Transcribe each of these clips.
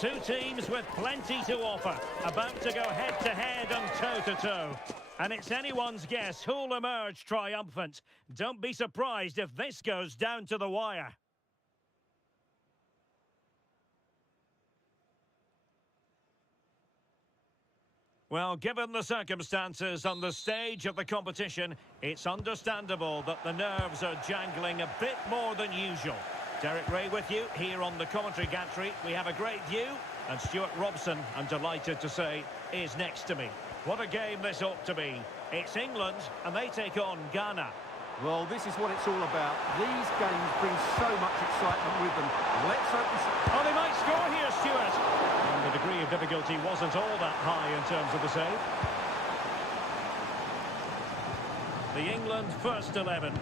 Two teams with plenty to offer, about to go head-to-head and toe-to-toe. And it's anyone's guess who'll emerge triumphant. Don't be surprised if this goes down to the wire. Well, given the circumstances on the stage of the competition, it's understandable that the nerves are jangling a bit more than usual. Derek Ray with you here on the commentary gantry. We have a great view, and Stuart Robson, I'm delighted to say, is next to me. What a game this ought to be. It's England, and they take on Ghana. Well, this is what it's all about. These games bring so much excitement with them. Let's hope this... Oh, they might score here, Stuart. And the degree of difficulty wasn't all that high in terms of the save. The England first 11.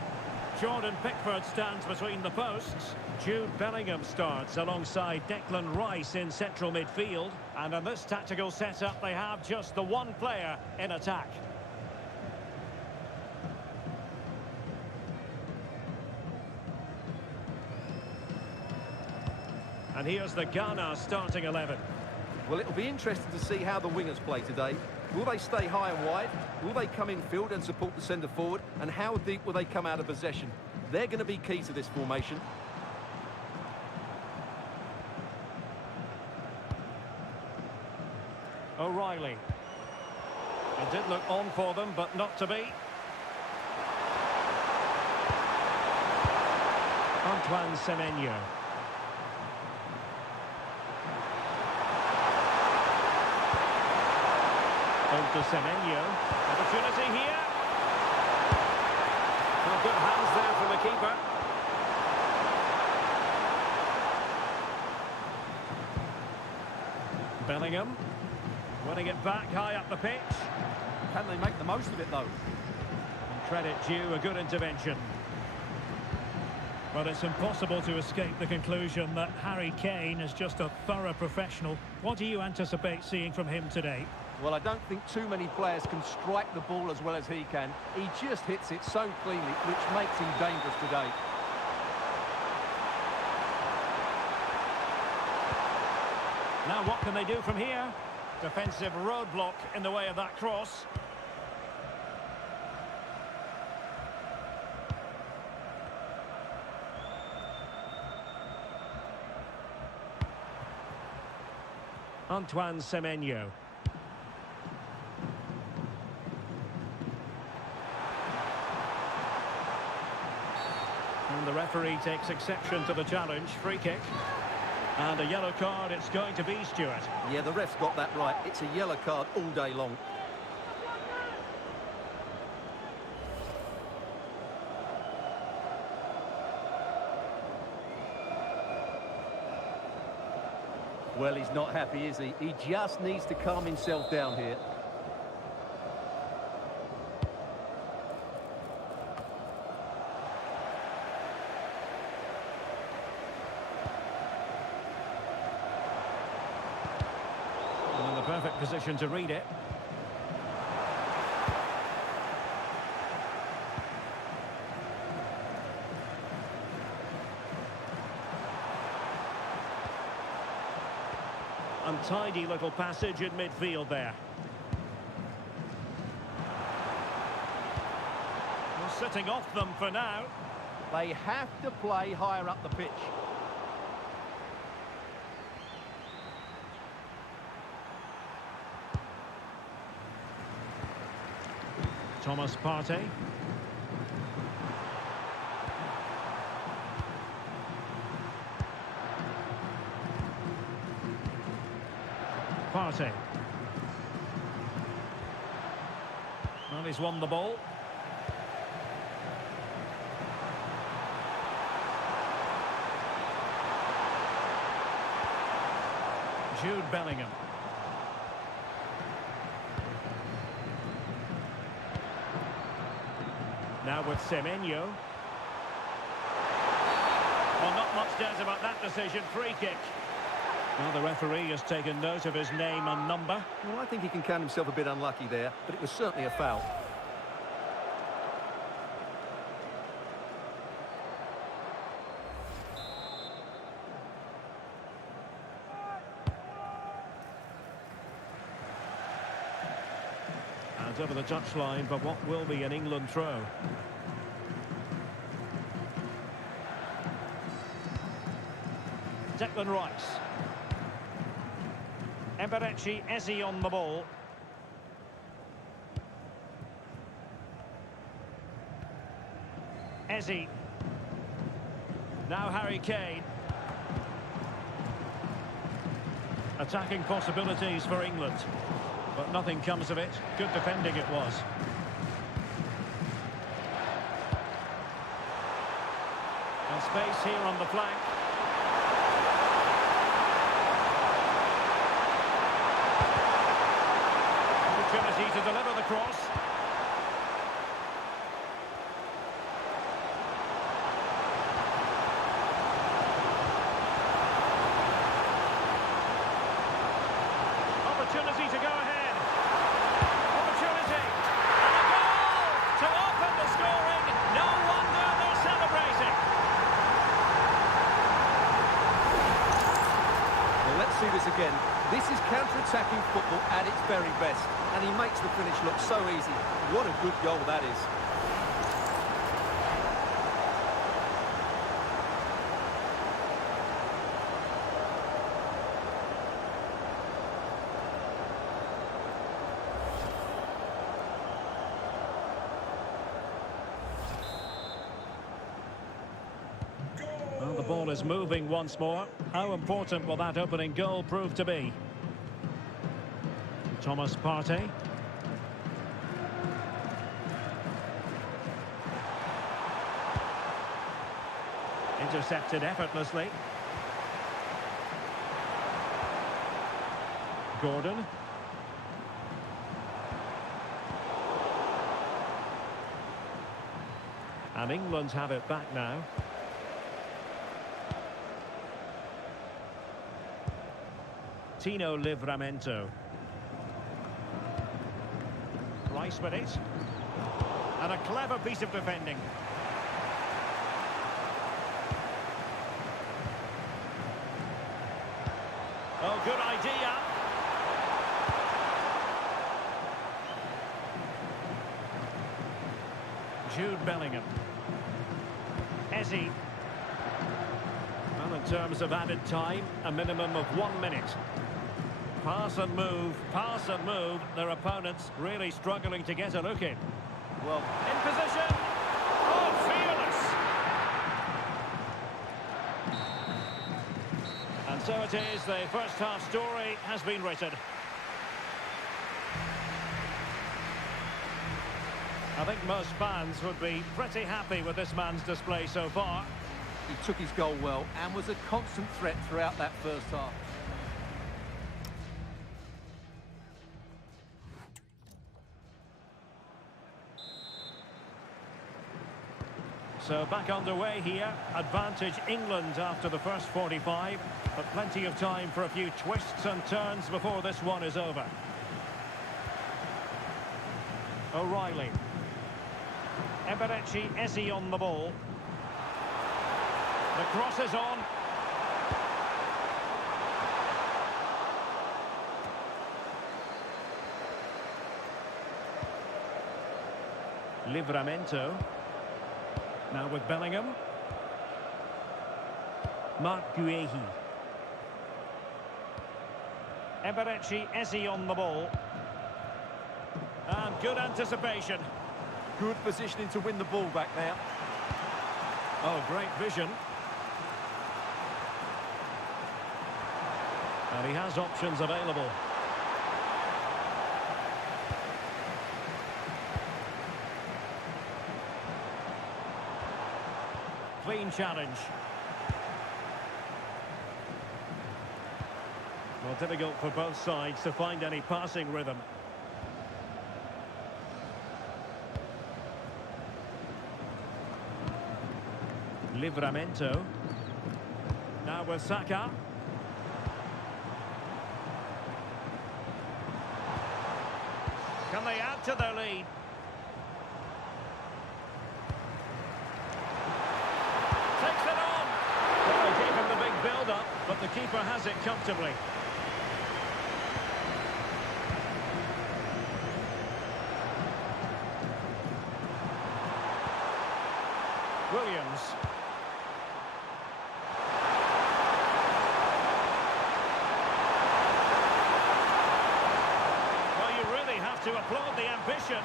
Jordan Pickford stands between the posts. Jude Bellingham starts alongside Declan Rice in central midfield. And in this tactical setup, they have just the one player in attack. And here's the Ghana starting 11. Well, it'll be interesting to see how the wingers play today. Will they stay high and wide? Will they come in field and support the centre forward? And how deep will they come out of possession? They're going to be key to this formation. O'Reilly. It did look on for them, but not to be. Antoine Semenyo. On to Semenyo. Opportunity here. Well, good hands there from the keeper. Bellingham. Winning it back high up the pitch. Can they make the most of it, though? And credit due, a good intervention. Well, it's impossible to escape the conclusion that Harry Kane is just a thorough professional. What do you anticipate seeing from him today? Well, I don't think too many players can strike the ball as well as he can. He just hits it so cleanly, which makes him dangerous today. Now what can they do from here? Defensive roadblock in the way of that cross. Antoine Semenyo. And the referee takes exception to the challenge. Free kick. And a yellow card it's going to be, Stuart. Yeah, the ref's got that right. It's a yellow card all day long. Well, he's not happy, is he? He just needs to calm himself down here. And in the perfect position to read it. Untidy little passage in midfield there. Well, sitting off them for now. They have to play higher up the pitch. Thomas Partey. Partey. Well, he's won the ball. Jude Bellingham. Now with Semenyo. Well, not much doubt about that decision. Free kick. Well, the referee has taken note of his name and number. Well, I think he can count himself a bit unlucky there, but it was certainly a foul. It's over the touchline, but what will be an England throw? Declan Rice. Eberechi Eze on the ball. Eze. Now Harry Kane. Attacking possibilities for England, but nothing comes of it. Good defending it was. And space here on the flank. Opportunity to deliver the cross. Opportunity to go ahead. Opportunity. And a goal to open the scoring. No wonder they're celebrating. Well, let's see this again. This is counter-attacking football at its very best, and he makes the finish look so easy. What a good goal that is. Well, the ball is moving once more. How important will that opening goal prove to be? Thomas Partey. Intercepted effortlessly. Gordon. And England have it back now. Tino Livramento. Rice with it. And a clever piece of defending. Oh, good idea. Jude Bellingham. Eze. Well, in terms of added time, a minimum of 1 minute. Pass and move, their opponents really struggling to get a look in. Well, In position! Oh, fearless! And so it is, the first half story has been written. I think most fans would be pretty happy with this man's display so far. he took his goal well and was a constant threat throughout that first half. So back underway here. Advantage England after the first 45, but plenty of time for a few twists and turns before this one is over. O'Reilly. Eberechi Eze on the ball. The cross is on. Livramento. Now with Bellingham. Marc Guehi. Eberechi Eze on the ball. And good anticipation. Good positioning to win the ball back now. Oh, great vision. And he has options available. Clean challenge. Well, difficult for both sides to find any passing rhythm. Livramento. Now with Saka. Can they add to their lead? Takes it on. Well, they gave him the big build-up, but the keeper has it comfortably. Williams. Well, you really have to applaud the ambition.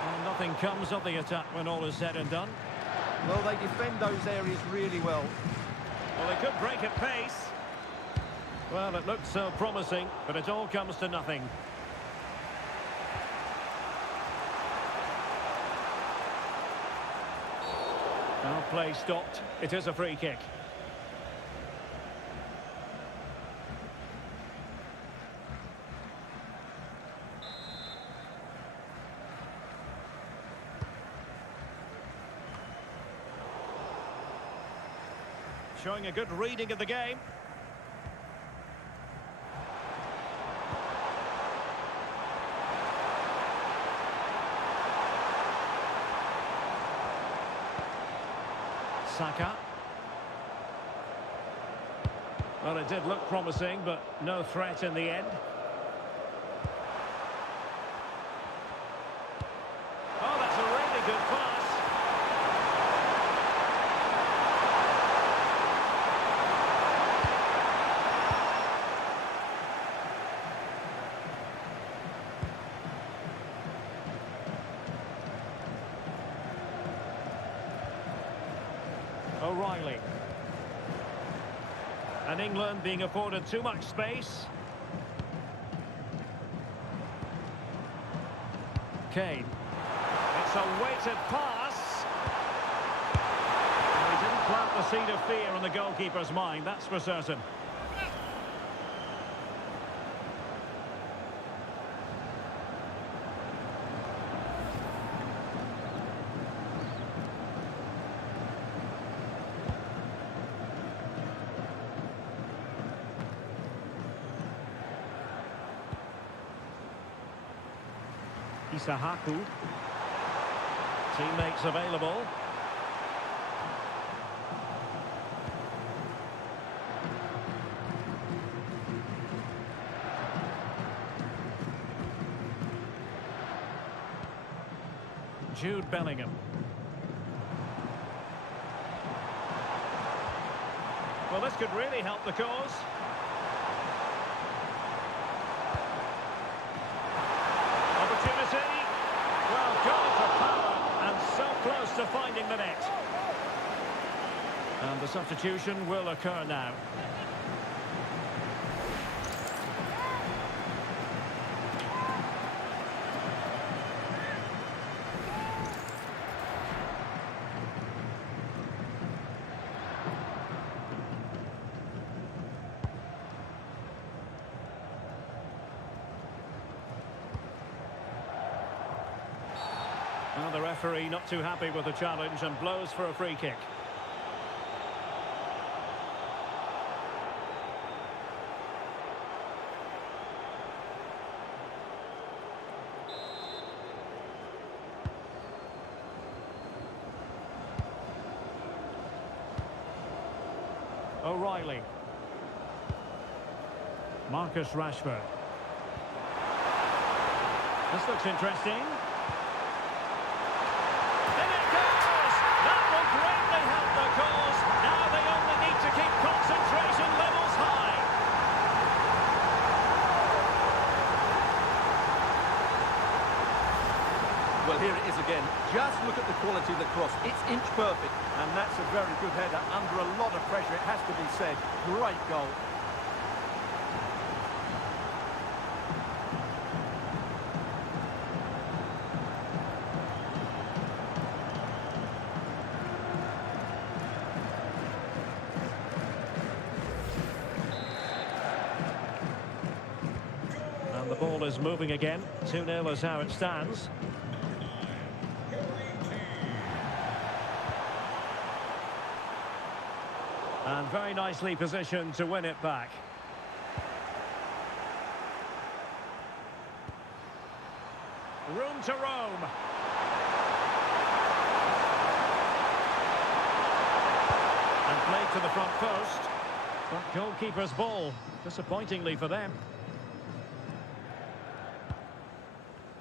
Well, nothing comes of the attack when all is said and done. Well, they defend those areas really well. Well, they could break at pace. Well, it looked so promising, but it all comes to nothing. Now play stopped. It is a free kick. Showing a good reading of the game. Saka. Well, it did look promising, but no threat in the end. Oh, that's a really good pass. O'Reilly. And England being afforded too much space. Kane. It's a weighted pass. Well, he didn't plant the seed of fear on the goalkeeper's mind, that's for certain. Isahaku. Teammates available. Jude Bellingham. Well, this could really help the cause. Opportunity. Well, goal for power and so close to finding the net. And the substitution will occur now. Well, the referee not too happy with the challenge and blows for a free kick. O'Reilly. Marcus Rashford. This looks interesting. Now they only need to keep concentration levels high. Well, here it is again. Just look at the quality of the cross. It's inch perfect, and that's a very good header under a lot of pressure, it has to be said. Great goal. And the ball is moving again. 2-0 is how it stands. And very nicely positioned to win it back. Room to roam. And played to the front post. But goalkeeper's ball, disappointingly for them.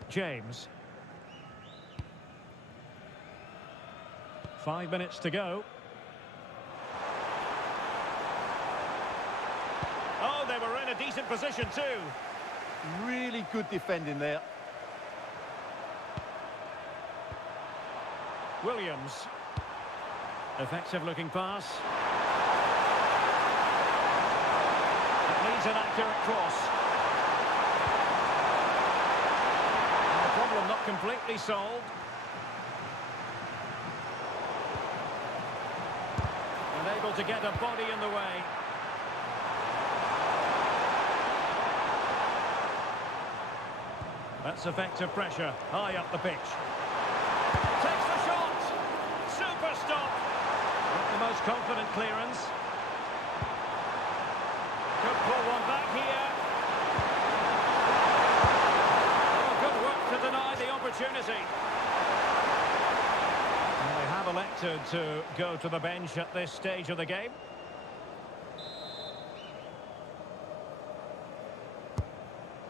James. 5 minutes to go. Oh, they were in a decent position too. Really good defending there. Williams. Effective looking pass. It needs an accurate cross. And the problem not completely solved. Unable to get a body in the way. That's effective pressure, high up the pitch. Takes the shot! Super stop! Not the most confident clearance. Could pull one back here. Oh, good work to deny the opportunity. And they have elected to go to the bench at this stage of the game.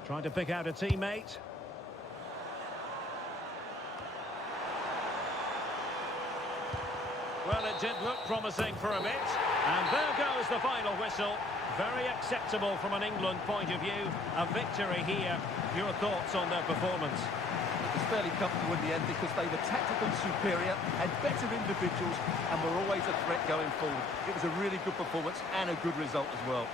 Trying to pick out a teammate. Well, it did look promising for a bit. And there goes the final whistle. Very acceptable from an England point of view. A victory here. Your thoughts on their performance? It was fairly comfortable in the end because they were tactically superior, had better individuals, and were always a threat going forward. It was a really good performance and a good result as well.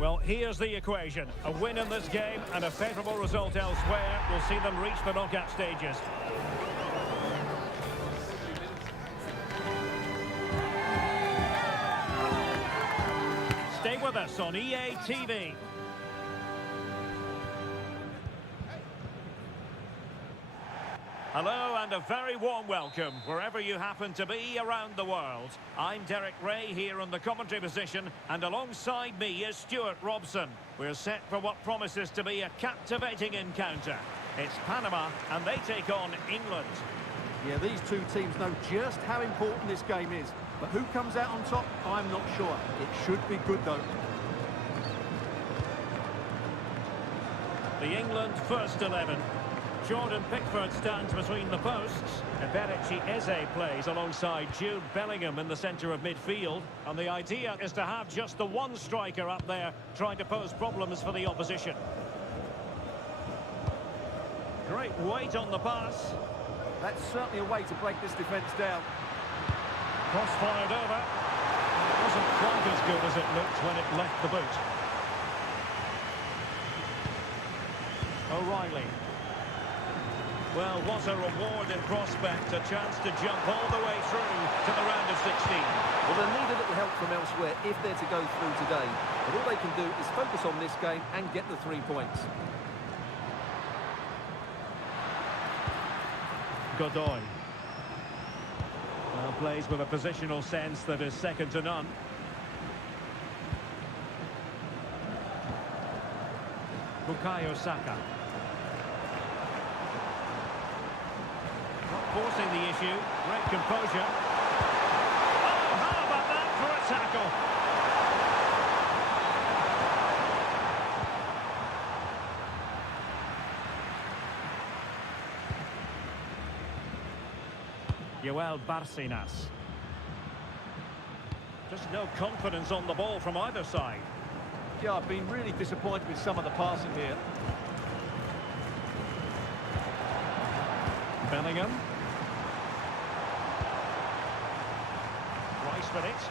Well, here's the equation. A win in this game and a favourable result elsewhere will see them reach the knockout stages. Stay with us on EA TV. Hello and a very warm welcome wherever you happen to be around the world. I'm Derek Ray here in the commentary position, and alongside me is Stuart Robson. We're set for what promises to be a captivating encounter. It's Panama and they take on England. Yeah, these two teams know just how important this game is. But who comes out on top, I'm not sure. It should be good though. The England first 11. Jordan Pickford stands between the posts. Eberici Eze plays alongside Jude Bellingham in the centre of midfield. And the idea is to have just the one striker up there trying to pose problems for the opposition. Great weight on the pass. That's certainly a way to break this defence down. Cross fired over. It wasn't quite as good as it looked when it left the boot. O'Reilly. Well, what a reward in prospect, a chance to jump all the way through to the round of 16. Well, they'll need a little help from elsewhere if they're to go through today. But all they can do is focus on this game and get the 3 points. Godoy. Well, plays with a positional sense that is second to none. Bukayo Saka. Forcing the issue, great composure. Oh, how about that for a tackle? Joel Barcinas. Just no confidence on the ball from either side. Yeah, I've been really disappointed with some of the passing here. Bellingham. Rice with it.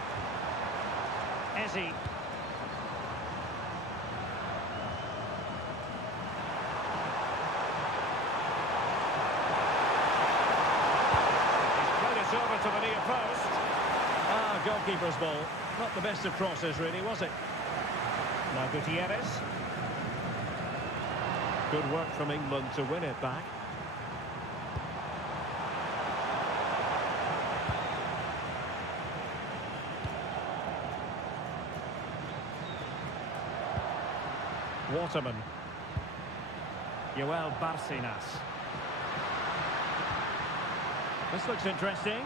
Eze. post. Ah, goalkeeper's ball. Not the best of crosses, really, was it? Now Gutierrez. Good work from England to win it back. Waterman. Joel Barcenas. This looks interesting.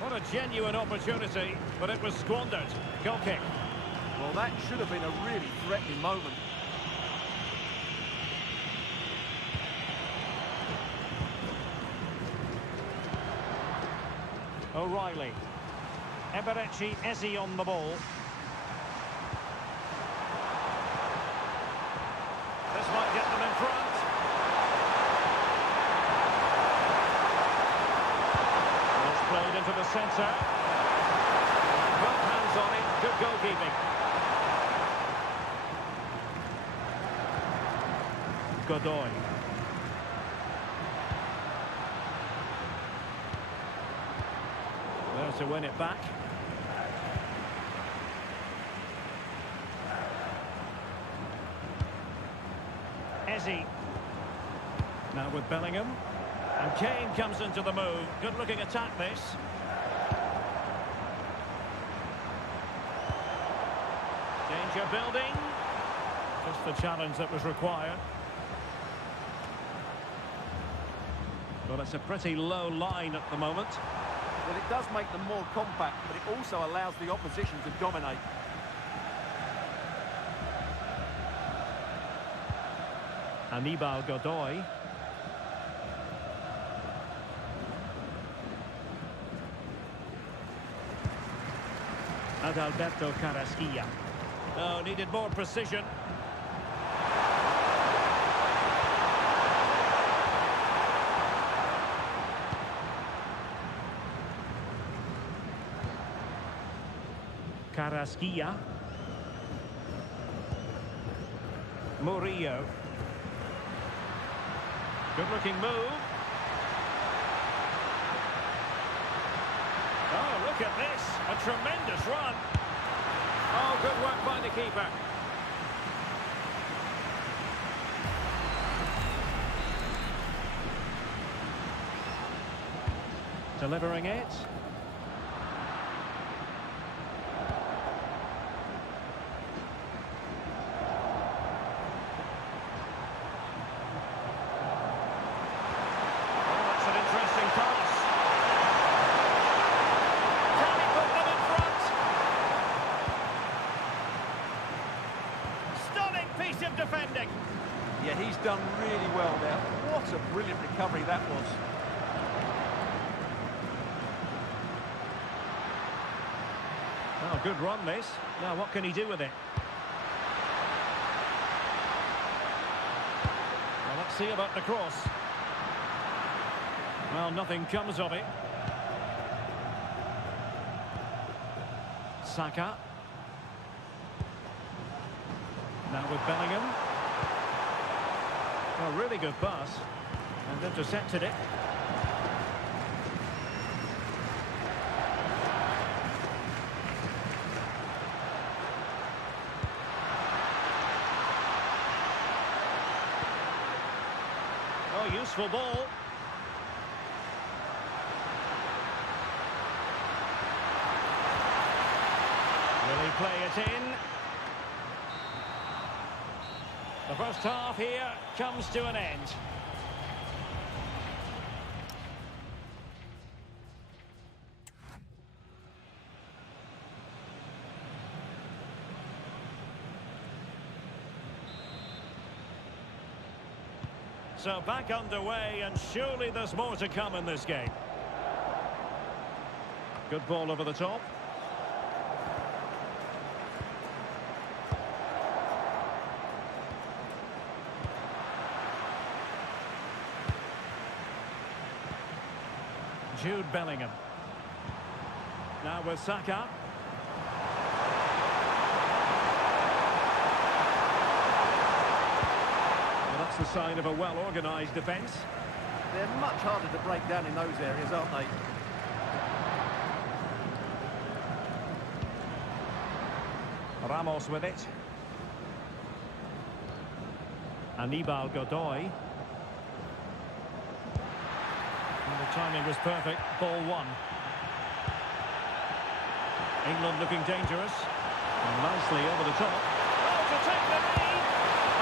What a genuine opportunity, but it was squandered. Goal kick. Well, that should have been a really threatening moment. O'Reilly. Eberechi Eze on the ball. This might get them in front. It's played into the centre. Both hands on it. Good goalkeeping. Godoy. There to win it back. Eze. Now with Bellingham. And Kane comes into the move. Good-looking attack, this. Danger building. Just the challenge that was required. Well, it's a pretty low line at the moment. Well, it does make them more compact, but it also allows the opposition to dominate. Anibal Godoy. Adalberto Carrasquilla. Oh, needed more precision. Carrasquilla. Murillo. Good-looking move. Oh, look at this. A tremendous run. Oh, good work by the keeper. Delivering it. Of defending. Yeah, he's done really well there. What a brilliant recovery that was. Oh, good run this. Now what can he do with it? Well, let's see about the cross. Well, nothing comes of it. Saka. Now with Bellingham. Well, really good pass. And intercepted it. Oh, useful ball. Will he play it in? The first half here comes to an end. So back underway, and surely there's more to come in this game. Good ball over the top. Jude Bellingham. Now with Saka. Well, that's the sign of a well-organised defence. they're much harder to break down in those areas, aren't they? Ramos with it. Anibal Godoy. And the timing was perfect. Ball one. England looking dangerous. And nicely over the top. Oh, to take the lead!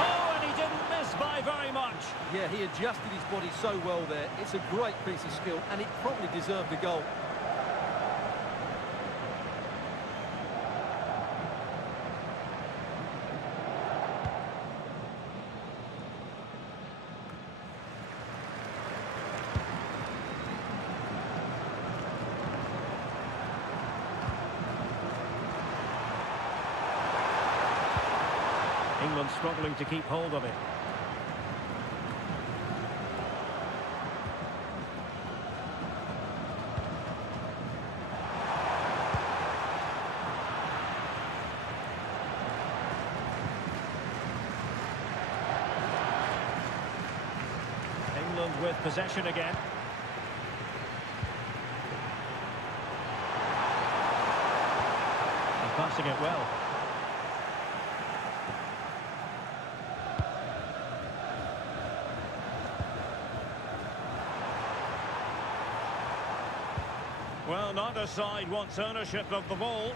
Oh, and he didn't miss by very much. Yeah, he adjusted his body so well there. It's a great piece of skill, and it probably deserved the goal. England struggling to keep hold of it. England with possession again. And passing it well. Well, neither side wants ownership of the ball.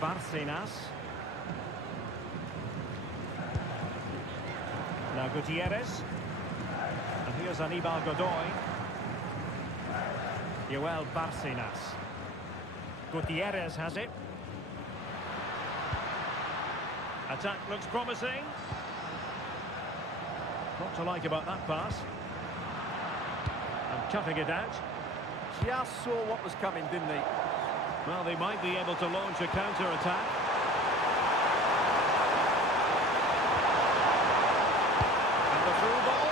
Barcenas. Now Gutierrez. And here's Anibal Godoy. Joel Barcenas. Gutierrez has it. Attack looks promising. What to like about that pass. And cutting it out. Just saw what was coming, didn't he? Well, they might be able to launch a counter-attack. And the through ball.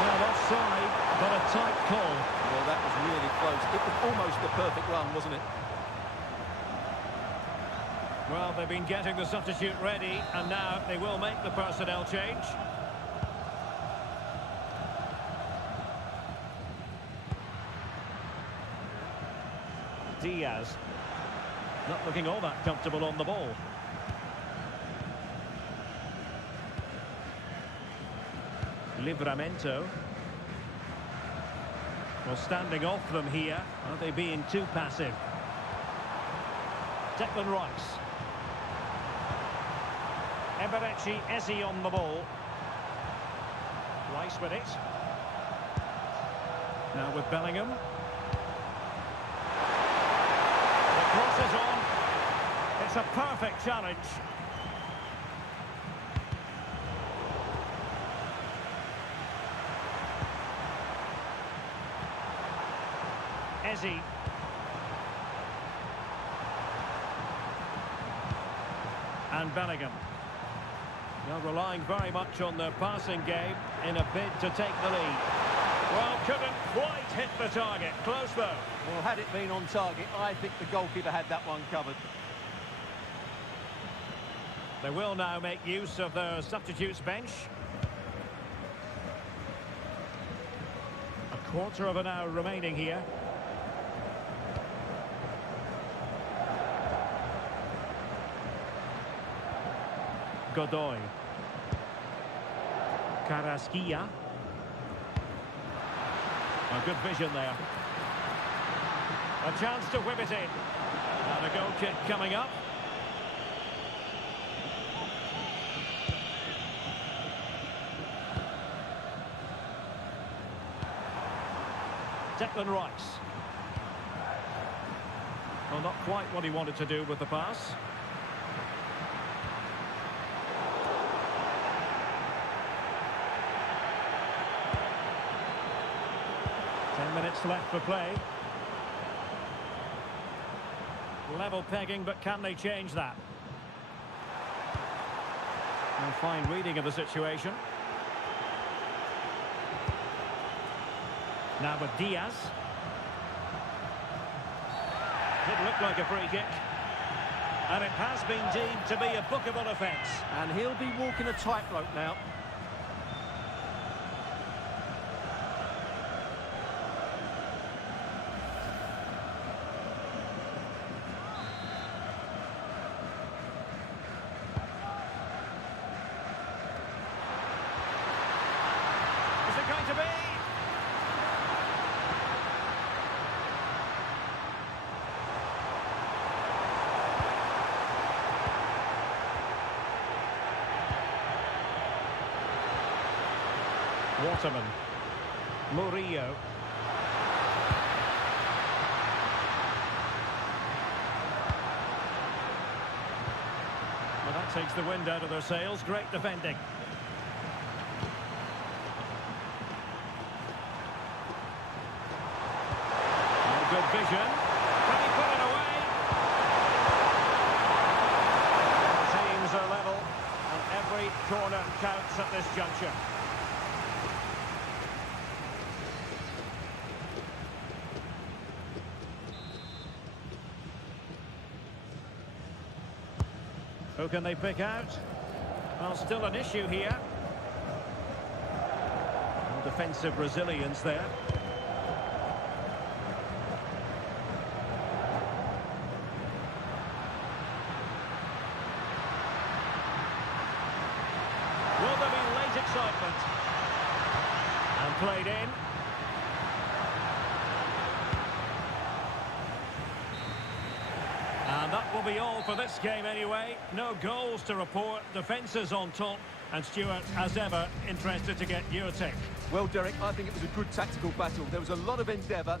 Well, offside, but a tight call. Well, that was really close. It was almost the perfect run, wasn't it? Well, they've been getting the substitute ready, and now they will make the personnel change. Diaz, not looking all that comfortable on the ball. Livramento. Well, standing off them here. Are they being too passive? Declan Rice. Eberechi Eze on the ball. Rice with it. Now with Bellingham. Cross is on. It's a perfect challenge. Eze. And Bellingham. Well, relying very much on their passing game in a bid to take the lead. Well, couldn't quite hit the target. Close though. Well, had it been on target, I think the goalkeeper had that one covered. They will now make use of their substitutes bench. A quarter of an hour remaining here. Godoy. Carrasquilla. A good vision there. A chance to whip it in. And a goal kick coming up. Declan Rice. Well, not quite what he wanted to do with the pass. Minutes left for play. Level pegging, but can they change that? And fine reading of the situation. Now with Diaz. Didn't look like a free kick. And it has been deemed to be a bookable offence. And he'll be walking a tightrope now. Is it going to be? Waterman. Murillo. Well, that takes the wind out of their sails. Great defending. And good vision. Can he put it away? The teams are level, and every corner counts at this juncture. Who can they pick out? Well, still an issue here. And defensive resilience there. Will there be late excitement? And played in. And that will be all for this game anyway. No goals to report, defences on top. And Stuart, as ever, interested to get your take. Well, Derek, I think it was a good tactical battle. There was a lot of endeavour,